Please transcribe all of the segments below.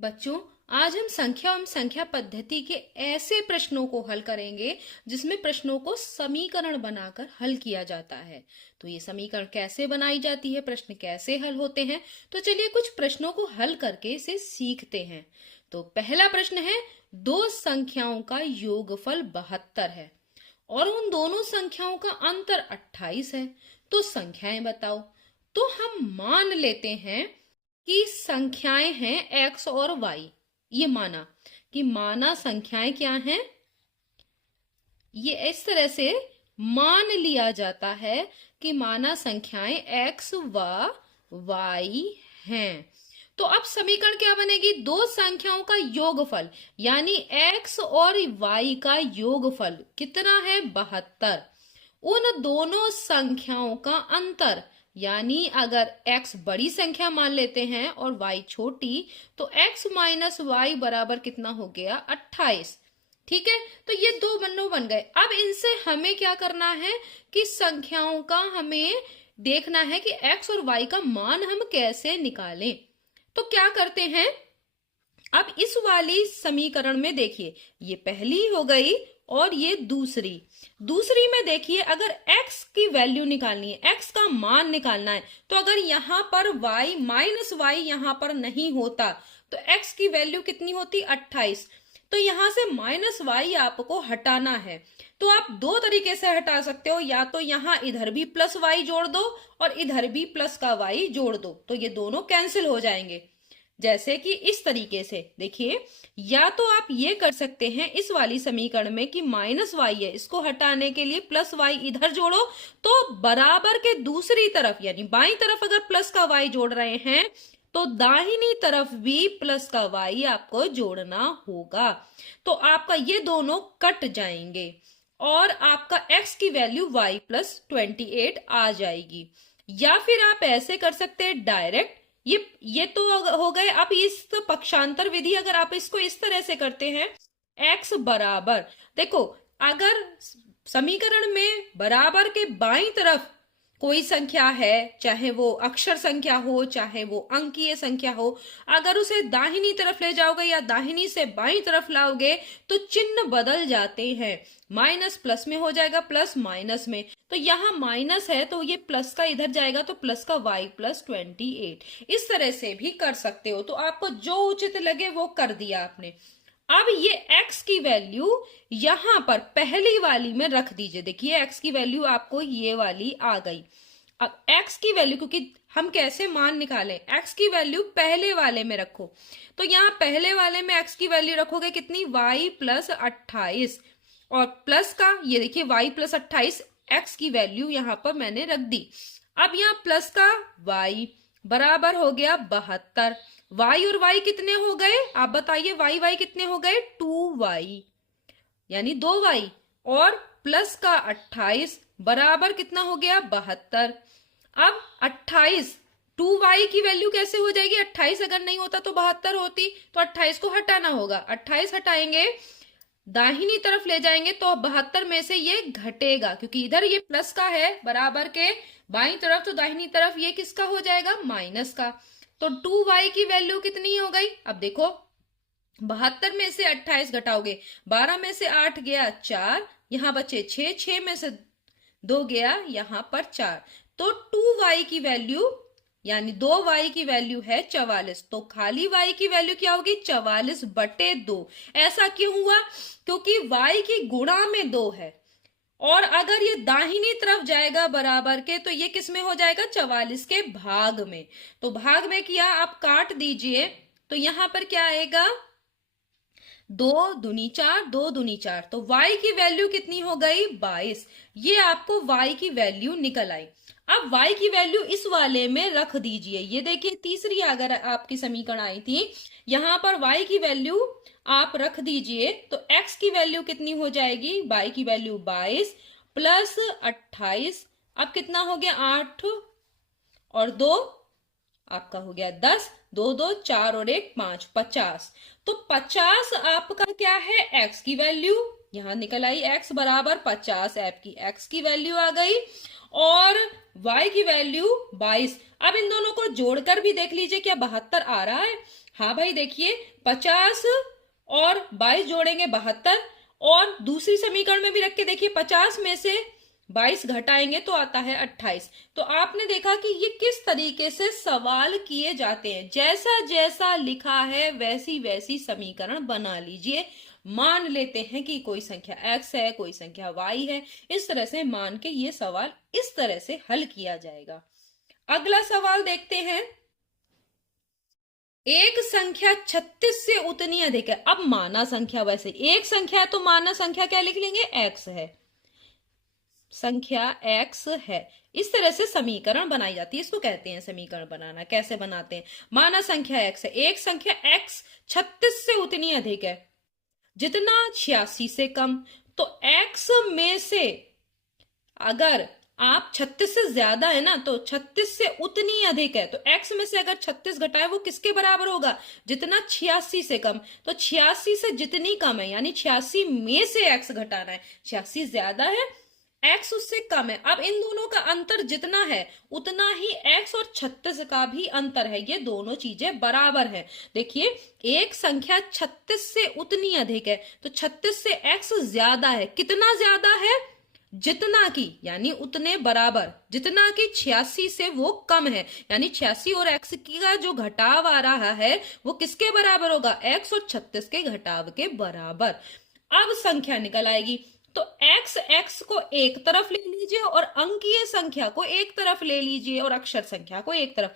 बच्चों, आज हम संख्या एवं संख्या पद्धति के ऐसे प्रश्नों को हल करेंगे जिसमें प्रश्नों को समीकरण बनाकर हल किया जाता है। तो ये समीकरण कैसे बनाई जाती है, प्रश्न कैसे हल होते हैं, तो चलिए कुछ प्रश्नों को हल करके इसे सीखते हैं। तो पहला प्रश्न है, दो संख्याओं का योगफल 72 है और उन दोनों संख्याओं का अंतर 28 है। तो संख्याएं बताओ। तो हम मान लेते हैं कि संख्याएं हैं x और y। ये माना संख्याएं क्या हैं, ये इस तरह से मान लिया जाता है कि माना संख्याएं x व y हैं। तो अब समीकरण क्या बनेगी, दो संख्याओं का योगफल यानी x और y का योगफल कितना है, 72। उन दोनों संख्याओं का अंतर यानी अगर x बड़ी संख्या मान लेते हैं और y छोटी, तो x माइनस वाई बराबर कितना हो गया, 28। ठीक है, तो ये दो बन गए। अब इनसे हमें क्या करना है कि संख्याओं का हमें देखना है कि x और y का मान हम कैसे निकालें। तो क्या करते हैं, अब इस वाली समीकरण में देखिए, ये पहली हो गई और ये दूसरी में देखिए, अगर x की वैल्यू निकालनी है, x का मान निकालना है, तो अगर यहां पर y माइनस वाई यहां पर नहीं होता तो x की वैल्यू कितनी होती, 28। तो यहां से माइनस वाई आपको हटाना है, तो आप दो तरीके से हटा सकते हो, या तो यहां इधर भी प्लस वाई जोड़ दो और इधर भी प्लस का वाई जोड़ दो, तो ये दोनों कैंसिल हो जाएंगे। जैसे कि इस तरीके से देखिए, या तो आप ये कर सकते हैं इस वाली समीकरण में कि माइनस वाई है, इसको हटाने के लिए प्लस वाई इधर जोड़ो, तो बराबर के दूसरी तरफ यानी बाईं तरफ अगर प्लस का वाई जोड़ रहे हैं तो दाहिनी तरफ भी प्लस का वाई आपको जोड़ना होगा। तो आपका ये दोनों कट जाएंगे और आपका x की वैल्यू y प्लस 28 आ जाएगी। या फिर आप ऐसे कर सकते हैं डायरेक्ट, ये तो हो गए। अब इस पक्षांतर विधि अगर आप इसको इस तरह से करते हैं, x बराबर, देखो अगर समीकरण में बराबर के बाईं तरफ कोई संख्या है, चाहे वो अक्षर संख्या हो चाहे वो अंकीय संख्या हो, अगर उसे दाहिनी तरफ ले जाओगे या दाहिनी से बाईं तरफ लाओगे तो चिन्ह बदल जाते हैं, माइनस प्लस में हो जाएगा, प्लस माइनस में। तो यहाँ माइनस है तो ये प्लस का इधर जाएगा, तो प्लस का y प्लस 28। इस तरह से भी कर सकते हो, तो आपको जो उचित लगे वो कर दिया आपने। अब ये x की वैल्यू यहां पर पहली वाली में रख दीजिए। देखिए x की वैल्यू आपको ये वाली आ गई। अब x की वैल्यू, क्योंकि हम कैसे मान निकालें, x की वैल्यू पहले वाले में रखो, तो यहाँ पहले वाले में x की वैल्यू रखोगे कितनी, y प्लस 28, और प्लस का ये देखिए y प्लस 28, x की वैल्यू यहां पर मैंने रख दी। अब यहाँ प्लस का y बराबर हो गया 72। y और y कितने हो गए, आप बताइए, y कितने हो गए, 2y यानी 2y, और प्लस का 28 बराबर कितना हो गया, 72। अब 28, 2y की वैल्यू कैसे हो जाएगी, 28 अगर नहीं होता तो 72 होती, तो 28 को हटाना होगा, 28 हटाएंगे, दाहिनी तरफ ले जाएंगे तो 72 में से ये घटेगा, क्योंकि इधर ये प्लस का है बराबर के बाईं तरफ, तो दाहिनी तरफ ये किसका हो जाएगा, माइनस का। तो 2y की वैल्यू कितनी हो गई, अब देखो 72 में से 28 घटाओगे, 12 में से 8 गया 4, यहां बचे 6, 6 में से 2 गया यहां पर 4, तो 2y की वैल्यू यानी 2y की वैल्यू है 44। तो खाली y की वैल्यू क्या होगी, 44/2। ऐसा क्यों हुआ, क्योंकि y की गुणा में 2 है, और अगर ये दाहिनी तरफ जाएगा बराबर के तो ये किस में हो जाएगा, 44 के भाग में। तो भाग में किया, आप काट दीजिए, तो यहां पर क्या आएगा, 2 दूनी 4, 2 दूनी 4, तो y की वैल्यू कितनी हो गई, 22। ये आपको y की वैल्यू निकल आई। अब y की वैल्यू इस वाले में रख दीजिए। ये देखिए तीसरी अगर आपकी समीकरण आई थी, यहां पर y की वैल्यू आप रख दीजिए, तो x की वैल्यू कितनी हो जाएगी, y की वैल्यू 22 प्लस 28, अब कितना हो गया, 8 और 2 आपका हो गया 10, 2 2 4 और 1 5, 50। तो 50 आपका क्या है, x की वैल्यू यहां निकल आई, x बराबर 50 आपकी x की वैल्यू आ गई, और y की वैल्यू 22। अब इन दोनों को जोड़कर भी देख लीजिए क्या 72 आ रहा है, हाँ भाई देखिए, 50 और 22 जोड़ेंगे 72, और दूसरी समीकरण में भी रख के देखिए, 50 में से 22 घटाएंगे तो आता है 28। तो आपने देखा कि ये किस तरीके से सवाल किए जाते हैं, जैसा जैसा लिखा है वैसी वैसी समीकरण बना लीजिए। मान लेते हैं कि कोई संख्या x है, कोई संख्या y है, इस तरह से मान के ये सवाल इस तरह से हल किया जाएगा। अगला सवाल देखते हैं। एक संख्या 36 से उतनी अधिक है। अब माना संख्या, वैसे एक संख्या है तो माना संख्या क्या लिख लेंगे, x है, संख्या x है। इस तरह से समीकरण बनाई जाती है, इसको कहते हैं समीकरण बनाना। कैसे बनाते हैं, माना संख्या x है, एक संख्या x 36 से उतनी अधिक है, जितना 86 से कम। तो x में से अगर आप 36 से ज्यादा है ना, तो 36 से उतनी अधिक है, तो x में से अगर 36 घटाए वो किसके बराबर होगा, जितना 86 से कम। तो 86 से जितनी कम है, यानी 86 में से x घटाना है। 86 ज्यादा है, x उससे कम है। अब इन दोनों का अंतर जितना है उतना ही x और 36 का भी अंतर है, ये दोनों चीजें बराबर है। देखिए, एक संख्या 36 से उतनी अधिक है, तो 36 से x ज्यादा है। कितना ज्यादा है, जितना की, यानी उतने बराबर, जितना कि 86 से वो कम है, यानी 86 और x की का जो घटाव आ रहा है वो किसके बराबर होगा, x और 36 के घटाव के बराबर। अब संख्या निकल आएगी। तो x को एक तरफ ले लीजिए और अंकीय संख्या को एक तरफ ले लीजिए और अक्षर संख्या को एक तरफ।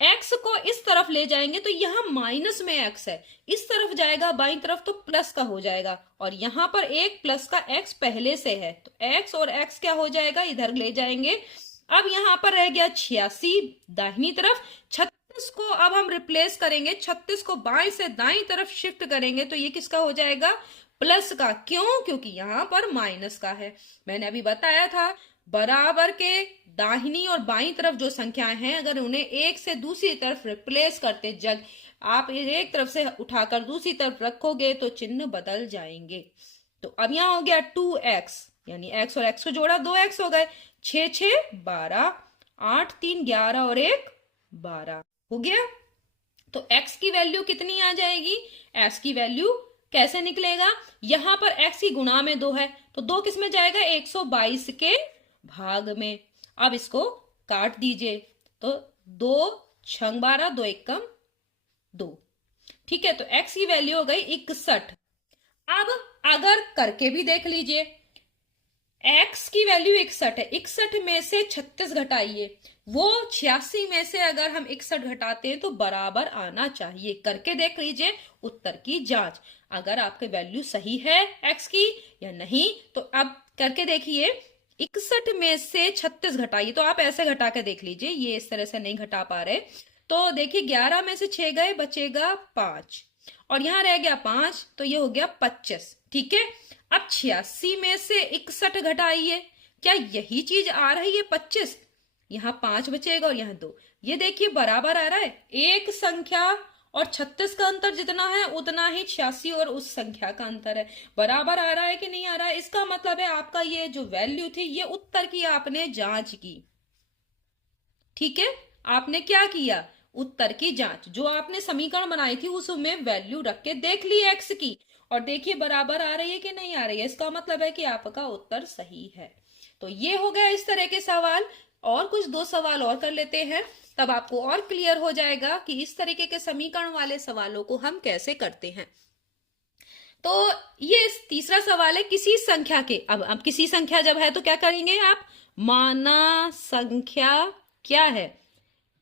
x को इस तरफ ले जाएंगे तो यहां माइनस में x है, इस तरफ जाएगा बाईं तरफ तो प्लस का हो जाएगा, और यहां पर एक प्लस का x पहले से है, तो x और x क्या हो जाएगा, इधर ले जाएंगे। अब यहां पर रह गया 86 दाहिनी तरफ, 36 को अब हम रिप्लेस करेंगे, 36 को बाएं से दाईं तरफ शिफ्ट करेंगे तो ये किसका हो जाएगा, प्लस का। क्यों, क्योंकि यहां पर माइनस का है। मैंने अभी बताया था, बराबर के दाहिनी और बाईं तरफ जो संख्याएं हैं, अगर उन्हें एक से दूसरी तरफ रिप्लेस करते, जग आप एक तरफ से उठाकर दूसरी तरफ रखोगे तो चिन्ह बदल जाएंगे। तो अब यहां हो गया 2x, यानी x और x को जोड़ा 2x हो गए, 6 6 12, 8 3 11 और 1 12 हो गया। तो x की वैल्यू कितनी आ जाएगी, x की वैल्यू कैसे निकलेगा, यहां पर x की गुणा में 2 है, तो 2 किस में जाएगा, 122 के भाग में। अब इसको काट दीजिए, तो 2 6 12, 2 1 2। ठीक है, तो x की वैल्यू हो गई 61। अब अगर करके भी देख लीजिए, x की वैल्यू 61 है, 61 में से 36 घटाइए, वो 86 में से अगर हम 61 घटाते हैं तो बराबर आना चाहिए। करके देख लीजिए, उत्तर की जांच, अगर आपकी वैल्यू सही है x की या नहीं। तो अब करके देखिए, 61 में से 36 घटाइए, तो आप ऐसे घटा के देख लीजिए, ये इस तरह से नहीं घटा पा रहे, तो देखिए 11 में से 6 गए, बचेगा 5, और यहां रह गया 5, तो ये हो गया 25। ठीक है, अब 86 में से 61 घटाइए, क्या यही चीज आ रही है 25, यहां 5 बचेगा और यहां 2, ये देखिए बराबर आ रहा है। एक संख्या और 36 का अंतर जितना है उतना ही 86 और उस संख्या का अंतर है, बराबर आ रहा है कि नहीं आ रहा है। इसका मतलब है आपका ये जो वैल्यू थी, ये उत्तर की आपने जांच की। ठीक है, आपने क्या किया, उत्तर की जांच, जो आपने समीकरण बनाई थी उसमें वैल्यू रख के देख ली x की, और देखिए बराबर आ रही है कि नहीं आ रही है, इसका मतलब है कि आपका उत्तर सही है। तो ये हो गया इस तरह के सवाल, और कुछ 2 सवाल और कर लेते हैं, तब आपको और क्लियर हो जाएगा कि इस तरीके के समीकरण वाले सवालों को हम कैसे करते हैं। तो ये तीसरा सवाल है, किसी संख्या के, अब किसी संख्या जब है तो क्या करेंगे आप, माना संख्या क्या है,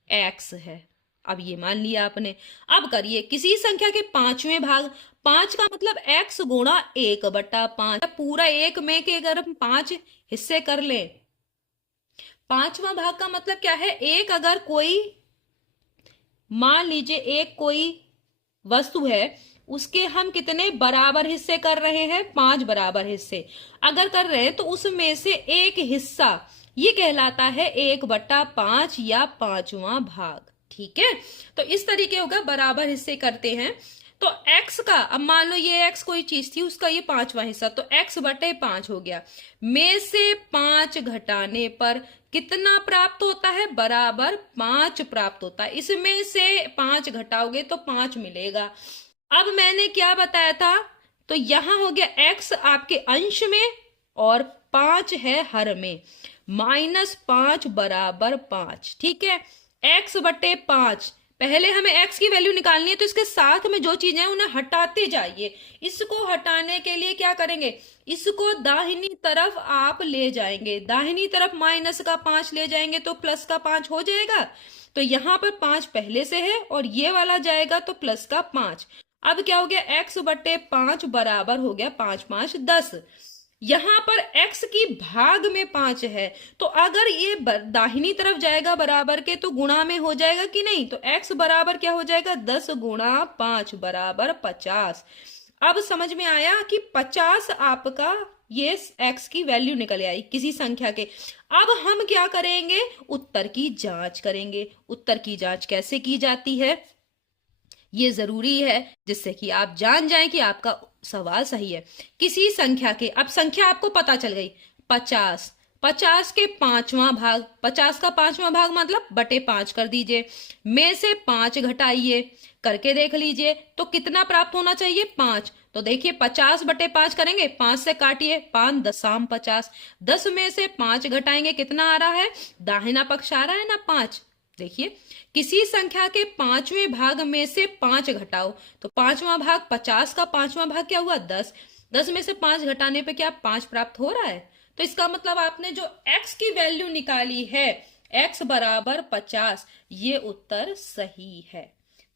x है। अब ये मान लिया आपने, अब करिए किसी संख्या के 5वें भाग, 5 का मतलब x गुणा 1/5, पूरा 1 में के अगर हम 5 हिस्से कर ले, 5वां भाग का मतलब क्या है, एक अगर कोई, मान लीजिए एक कोई वस्तु है, उसके हम कितने बराबर हिस्से कर रहे हैं, 5 बराबर हिस्से अगर कर रहे हैं, तो उसमें से एक हिस्सा ये कहलाता है 1/5 या 5वां भाग। ठीक है, तो इस तरीके होगा, बराबर हिस्से करते हैं। तो x का, अब मान लो ये x कोई चीज थी, उसका ये 5वां हिस्सा, तो x/5 हो गया, में से 5 घटाने पर कितना प्राप्त होता है? बराबर 5 प्राप्त होता है। इसमें से 5 घटाओगे तो 5 मिलेगा। अब मैंने क्या बताया था? तो यहां हो गया x आपके अंश में और 5 है हर में, -5 बराबर 5। ठीक है, x बटे 5। पहले हमें x की वैल्यू निकालनी है, तो इसके साथ में जो चीजें हैं उन्हें हटाते जाइए। इसको हटाने के लिए क्या करेंगे? इसको दाहिनी तरफ आप ले जाएंगे, दाहिनी तरफ -5 ले जाएंगे तो +5 हो जाएगा। तो यहां पर 5 पहले से है और ये वाला जाएगा तो +5। अब क्या हो गया? x बटे 5 बराबर हो गया 5 5 10। यहां पर x की भाग में 5 है, तो अगर ये दाहिनी तरफ जाएगा बराबर के तो गुणा में हो जाएगा कि नहीं? तो x बराबर क्या हो जाएगा? 10 गुणा 5 बराबर 50। अब समझ में आया कि 50 आपका ये x की वैल्यू निकल आई किसी संख्या के। अब हम क्या करेंगे? उत्तर की जांच करेंगे। उत्तर की जांच कैसे की जाती है ये जरूरी है, जिससे कि आप जान जाएं कि आपका सवाल सही है। किसी संख्या के, अब संख्या आपको पता चल गई 50, 50 के 5वां भाग, 50 का 5वां भाग मतलब बटे 5 कर दीजिए, में से 5 घटाइए, करके देख लीजिए तो कितना प्राप्त होना चाहिए? 5। तो देखिए 50 बटे 5 करेंगे, 5 से काटिए, 5 दशम 50, 10 में से 5 घटाएंगे, कितना आ रहा है? दाहिना पक्ष आ रहा है ना 5। देखिए किसी संख्या के 5वें भाग में से 5 घटाओ, तो 5वां भाग, 50 का 5वां भाग क्या हुआ? 10। 10 में से 5 घटाने पे क्या 5 प्राप्त हो रहा है? तो इसका मतलब आपने जो x की वैल्यू निकाली है, x बराबर 50, ये उत्तर सही है।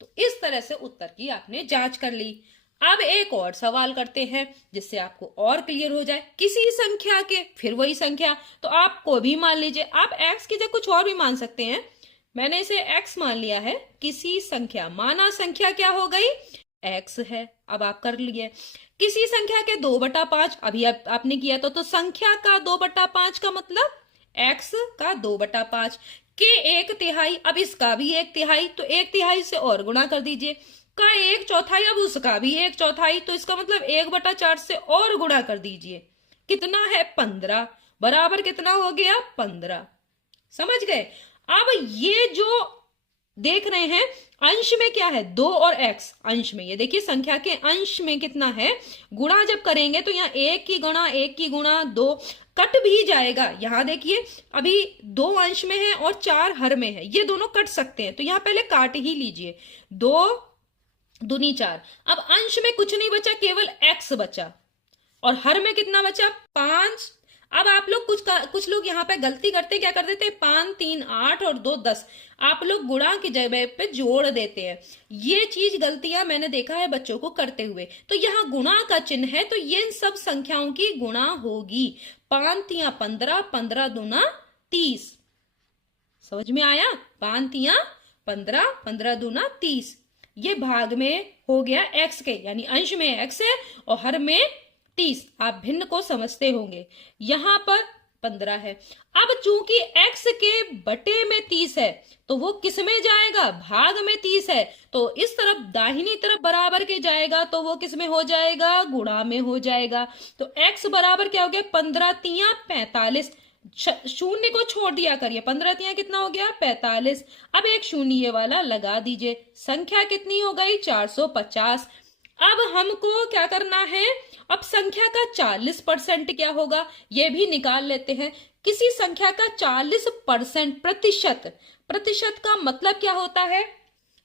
तो इस तरह से उत्तर की आपने जांच कर ली। अब एक और सवाल करते हैं जिससे आपको और क्लियर हो जाए। किसी संख्या के, फिर वही संख्या, तो आप कोई भी मान लीजिए, आप x की जगह कुछ और भी मान सकते हैं। मैंने इसे x मान लिया है। किसी संख्या, माना संख्या क्या हो गई? x है। अब आप कर लिए किसी संख्या के 2/5, अभी आपने किया तो संख्या का 2/5 का मतलब x का 2/5 के 1/3। अब इसका भी 1/3, तो 1/3 से और गुणा कर दीजिए, का 1/4, अब उसका भी 1/4, तो इसका मतलब 1/4 से और गुणा कर दीजिए, कितना है? 15 बराबर कितना हो गया? 15। समझ गए? अब ये जो देख रहे हैं अंश में क्या है? 2 और x अंश में, ये देखिए संख्या के अंश में कितना है? गुणा जब करेंगे तो यहाँ 1 की गुणा 1 की गुणा 2 कट भी जाएगा। यहां देखिए अभी 2 अंश में है और 4 हर में है, ये दोनों कट सकते हैं, तो यहाँ पहले काट ही लीजिए। 2 दूनी 4। अब अंश में कुछ नहीं बचा, केवल x बचा, और हर में कितना बचा? 5। अब आप लोग कुछ लोग यहाँ पे गलती करते, क्या कर देते हैं? 5 3 8 और 2 10, आप लोग गुणा की जगह पे जोड़ देते हैं। ये चीज गलतियां मैंने देखा है बच्चों को करते हुए। तो यहाँ गुणा का चिन्ह है, तो ये इन सब संख्याओं की गुणा होगी। 5 3 15, 15 दूना 30। समझ में आया? 5 3 15, 15 दूना 30। ये भाग में हो गया x के, यानी अंश में x है और हर में 30। आप भिन्न को समझते होंगे। यहां पर 15 है। अब चूंकि x के बटे में 30 है, तो वो किस में जाएगा? भाग में 30 है, तो इस तरफ दाहिनी तरफ बराबर के जाएगा, तो वो किस में हो जाएगा? गुणा में हो जाएगा। तो x बराबर क्या हो गया? 15 3 45, शून्य को छोड़ दिया करिए, 15 3 कितना हो गया? 45। अब एक शून्य ये वाला लगा दीजिए, संख्या कितनी हो गई? 450। अब हमको क्या करना है? अब संख्या का 40% क्या होगा ये भी निकाल लेते हैं। किसी संख्या का 40% प्रतिशत, प्रतिशत का मतलब क्या होता है?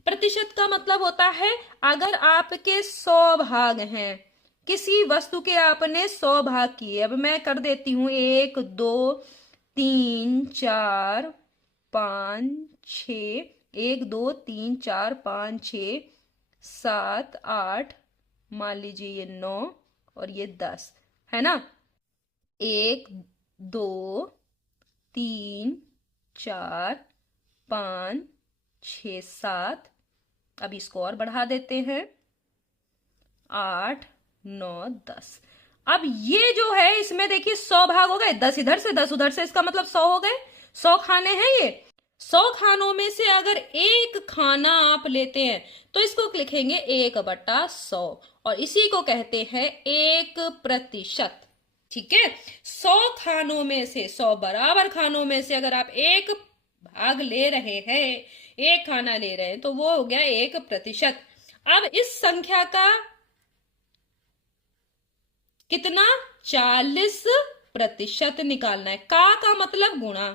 प्रतिशत का मतलब होता है अगर आपके 100 भाग हैं, किसी वस्तु के आपने 100 भाग किए, अब मैं कर देती हूं 1 2 3 4 5 6, 1 2 3 4 5 6 7 8, मान लीजिए ये 9 और ये 10 है ना। 1 2 3 4 5 6 7, अब इसको और बढ़ा देते हैं, 8 9 10। अब ये जो है इसमें देखिए 100 भाग हो गए, 10 इधर से 10 उधर से, इसका मतलब 100 हो गए। 100 खाने हैं ये। 100 खानों में से अगर एक खाना आप लेते हैं तो इसको लिखेंगे 1/100, और इसी को कहते हैं 1%। ठीक है। 100 खानों में से 100 बराबर खानों में से अगर आप एक भाग ले रहे हैं, एक खाना ले रहे हैं, तो वो हो गया 1%। अब इस संख्या का कितना 40% निकालना है। का मतलब गुणा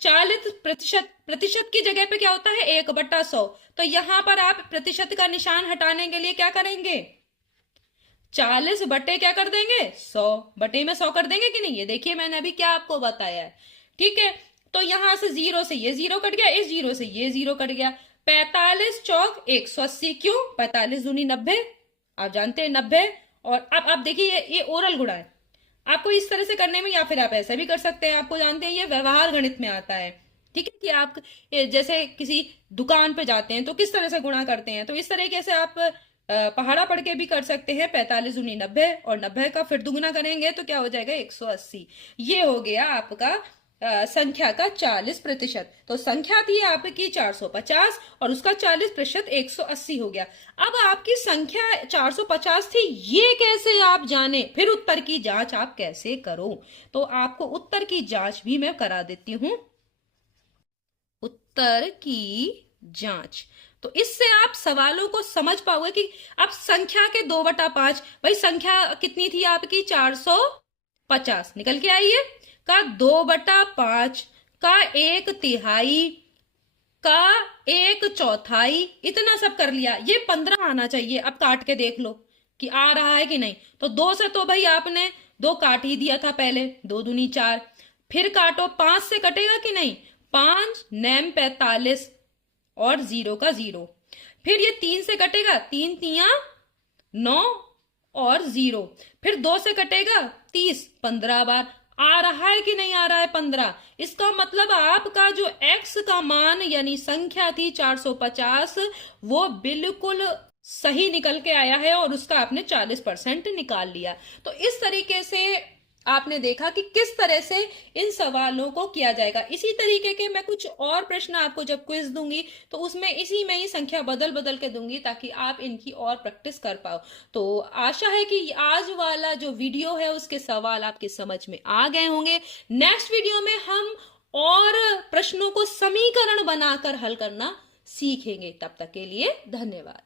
40%, प्रतिशत की जगह पे क्या होता है 1/100। तो यहां पर आप प्रतिशत का निशान हटाने के लिए क्या करेंगे 40 बटे क्या कर देंगे 100 बटे में 100 कर देंगे कि नहीं। ये देखिए मैंने अभी क्या आपको बताया है। ठीक है, तो यहां से 0 से ये 0 कट गया, इस 0 से ये 0 कट गया। 45 चौक 180, क्यों 45 दूनी 90, आप जानते हैं 90। और अब आप देखिए ये ओरल गुणा है, आपको इस तरह से करने में, या फिर आप ऐसा भी कर सकते हैं, आपको जानते हैं ये व्यवहार गणित में आता है। ठीक है कि आप जैसे किसी दुकान पे जाते हैं तो किस तरह से गुणा करते हैं, तो इस तरीके से आप पहाड़ा पढ़ के भी कर सकते हैं। 45 दूनी 90 और 90 का फिर दुगुना करेंगे तो क्या हो जाएगा 180। ये हो गया आपका संख्या का 40%। तो संख्या थी आपकी 450 और उसका 40% 180 हो गया। अब आपकी संख्या 450 थी, ये कैसे आप जाने, फिर उत्तर की जांच आप कैसे करो। तो आपको उत्तर की जांच भी मैं करा देती हूं। उत्तर की जांच, तो इससे आप सवालों को समझ पाओगे कि अब संख्या के 2/5, भाई संख्या कितनी थी आपकी 450, निकल के आई है का 2/5 का 1/3 का 1/4, इतना सब कर लिया। ये 15 आना चाहिए। अब काट के देख लो कि आ रहा है कि नहीं। तो 2 से तो भाई आपने 2 काट ही दिया था पहले, 2 दूनी 4, फिर काटो 5 से कटेगा कि नहीं, 5 9 45 और 0 का 0, फिर ये 3 से कटेगा, 3 तिया 9 और 0, फिर 2 से कटेगा 30, 15 बार। आ रहा है कि नहीं आ रहा है 15। इसका मतलब आपका जो x का मान यानी संख्या थी 450 वो बिल्कुल सही निकल के आया है और उसका आपने 40% निकाल लिया। तो इस तरीके से आपने देखा कि किस तरह से इन सवालों को किया जाएगा। इसी तरीके के मैं कुछ और प्रश्न आपको जब क्विज दूंगी तो उसमें इसी में ही संख्या बदल बदल के दूंगी ताकि आप इनकी और प्रैक्टिस कर पाओ। तो आशा है कि आज वाला जो वीडियो है उसके सवाल आपके समझ में आ गए होंगे। नेक्स्ट वीडियो में हम और प्रश्नों को समीकरण बनाकर हल करना सीखेंगे। तब तक के लिए धन्यवाद।